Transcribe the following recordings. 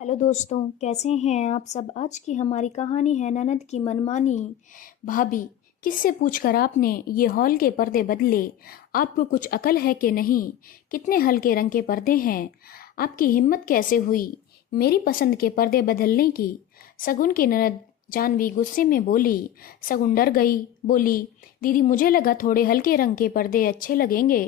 Hello दोस्तों, कैसे हैं आप सब। आज की हमारी कहानी है ननद की मनमानी। भाभी, किससे पूछकर आपने ये हॉल के पर्दे बदले? आपको कुछ अकल है कि नहीं? कितने हल्के रंग के पर्दे हैं। आपकी हिम्मत कैसे हुई मेरी पसंद के पर्दे बदलने की? सगुन की ननद जानवी गुस्से में बोली। सगुन डर गई, बोली, दीदी मुझे लगा थोड़े हल्के रंग के पर्दे अच्छे लगेंगे,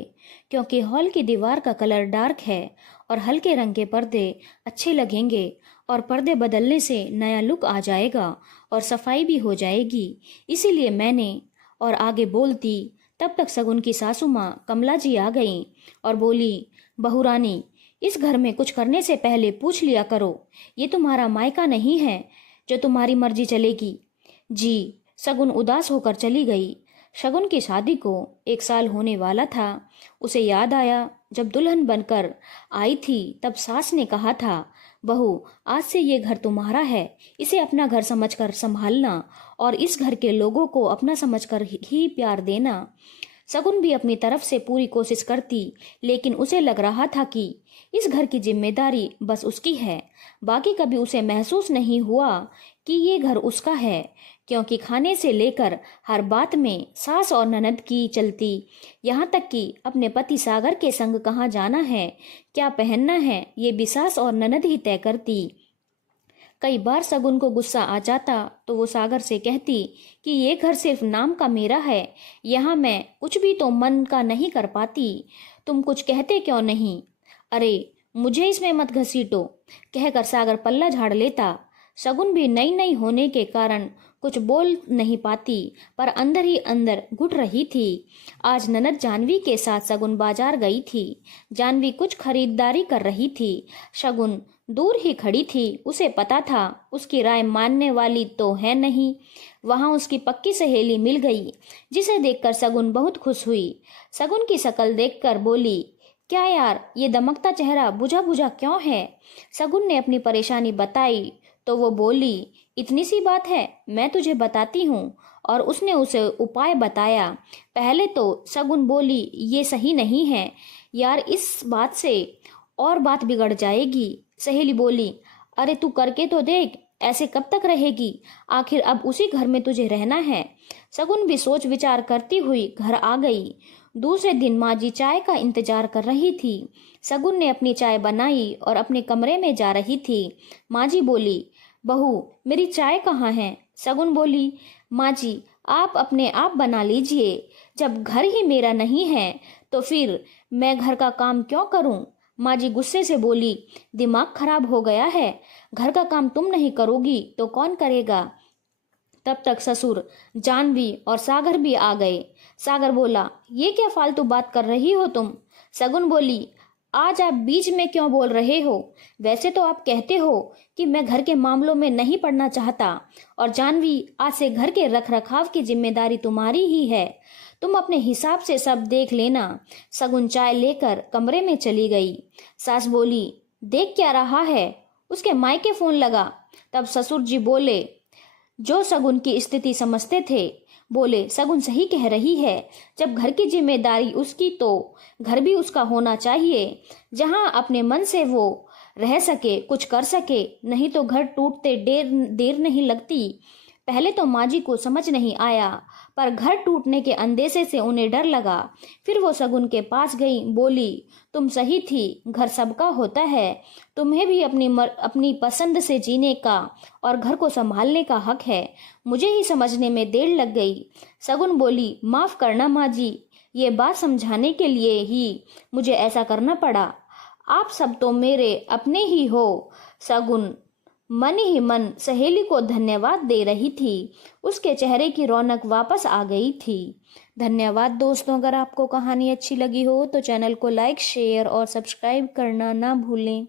क्योंकि हॉल की दीवार का कलर डार्क है और हल्के रंग के पर्दे अच्छे लगेंगे और पर्दे बदलने से नया लुक आ जाएगा और सफाई भी हो जाएगी, इसीलिए मैंने। और आगे बोलती, तब तक सगुन की सासू माँ कमला जी आ गईं और बोली, बहू रानी, इस घर में कुछ करने से पहले पूछ लिया करो। ये तुम्हारा मायका नहीं है जो तुम्हारी मर्जी चलेगी। जी। सगुन उदास होकर चली गई। शगुन की शादी को 1 साल होने वाला था। उसे याद आया, जब दुल्हन बनकर आई थी तब सास ने कहा था, बहू आज से ये घर तुम्हारा है, इसे अपना घर समझकर संभालना और इस घर के लोगों को अपना समझकर ही प्यार देना। सगुन भी अपनी तरफ से पूरी कोशिश करती, लेकिन उसे लग रहा था कि इस घर की जिम्मेदारी बस उसकी है। बाकी कभी उसे महसूस नहीं हुआ कि ये घर उसका है, क्योंकि खाने से लेकर हर बात में सास और ननद की चलती। यहाँ तक कि अपने पति सागर के संग कहाँ जाना है, क्या पहनना है, ये भी सास और ननद ही तय करती। कई बार सगुन को गुस्सा आ जाता तो वो सागर से कहती कि ये घर सिर्फ नाम का मेरा है, यहाँ मैं कुछ भी तो मन का नहीं कर पाती। तुम कुछ कहते क्यों नहीं? अरे मुझे इसमें मत घसीटो, कहकर सागर पल्ला झाड़ लेता। सगुन भी नई नई होने के कारण कुछ बोल नहीं पाती, पर अंदर ही अंदर घुट रही थी। आज ननद जानवी के साथ सगुन बाजार गई थी। जानवी कुछ खरीदारी कर रही थी। शगुन दूर ही खड़ी थी। उसे पता था उसकी राय मानने वाली तो है नहीं। वहां उसकी पक्की सहेली मिल गई, जिसे देखकर सगुन बहुत खुश हुई। सगुन की शक्ल देखकर बोली, क्या यार, ये दमकता चेहरा बुझा बुझा क्यों है? सगुन ने अपनी परेशानी बताई तो वो बोली, इतनी सी बात है, मैं तुझे बताती हूँ। और उसने उसे उपाय बताया। पहले तो सगुन बोली, ये सही नहीं है यार, इस बात से और बात बिगड़ जाएगी। सहेली बोली, अरे तू करके तो देख, ऐसे कब तक रहेगी? आखिर अब उसी घर में तुझे रहना है। सगुन भी सोच विचार करती हुई घर आ गई। दूसरे दिन माँ जी चाय का इंतजार कर रही थी। सगुन ने अपनी चाय बनाई और अपने कमरे में जा रही थी। माँ जी बोली, बहू मेरी चाय कहाँ है? सगुन बोली, माँ जी आप अपने आप बना लीजिए, जब घर ही मेरा नहीं है तो फिर मैं घर का काम क्यों करूं? माँ जी गुस्से से बोली, दिमाग खराब हो गया है, घर का काम तुम नहीं करोगी तो कौन करेगा? तब तक ससुर, जानवी और सागर भी आ गए। सागर बोला, ये क्या फालतू बात कर रही हो तुम? सगुन बोली, आज आप बीच में क्यों बोल रहे हो? वैसे तो आप कहते हो कि मैं घर के मामलों में नहीं पड़ना चाहता, और जानवी आज से घर के रख रखाव की जिम्मेदारी तुम्हारी ही है, तुम अपने हिसाब से सब देख लेना। सगुन चाय लेकर कमरे में चली गई। सास बोली, देख क्या रहा है? उसके मायके फोन लगा। तब ससुर जी बोले, जो सगुन की स्थिति समझते थे, बोले, सगुन सही कह रही है, जब घर की जिम्मेदारी उसकी तो घर भी उसका होना चाहिए, जहां अपने मन से वो रह सके, कुछ कर सके, नहीं तो घर टूटते देर नहीं लगती। पहले तो माँ जी को समझ नहीं आया, पर घर टूटने के अंदेशे से उन्हें डर लगा। फिर वो सगुन के पास गई, बोली, तुम सही थी, घर सबका होता है, तुम्हें भी अपनी पसंद से जीने का और घर को संभालने का हक है। मुझे ही समझने में देर लग गई। सगुन बोली, माफ करना माँ जी, ये बात समझाने के लिए ही मुझे ऐसा करना पड़ा। आप सब तो मेरे अपने ही हो। सगुन मन ही मन सहेली को धन्यवाद दे रही थी। उसके चेहरे की रौनक वापस आ गई थी। धन्यवाद दोस्तों। अगर आपको कहानी अच्छी लगी हो तो चैनल को लाइक, शेयर और सब्सक्राइब करना ना भूलें।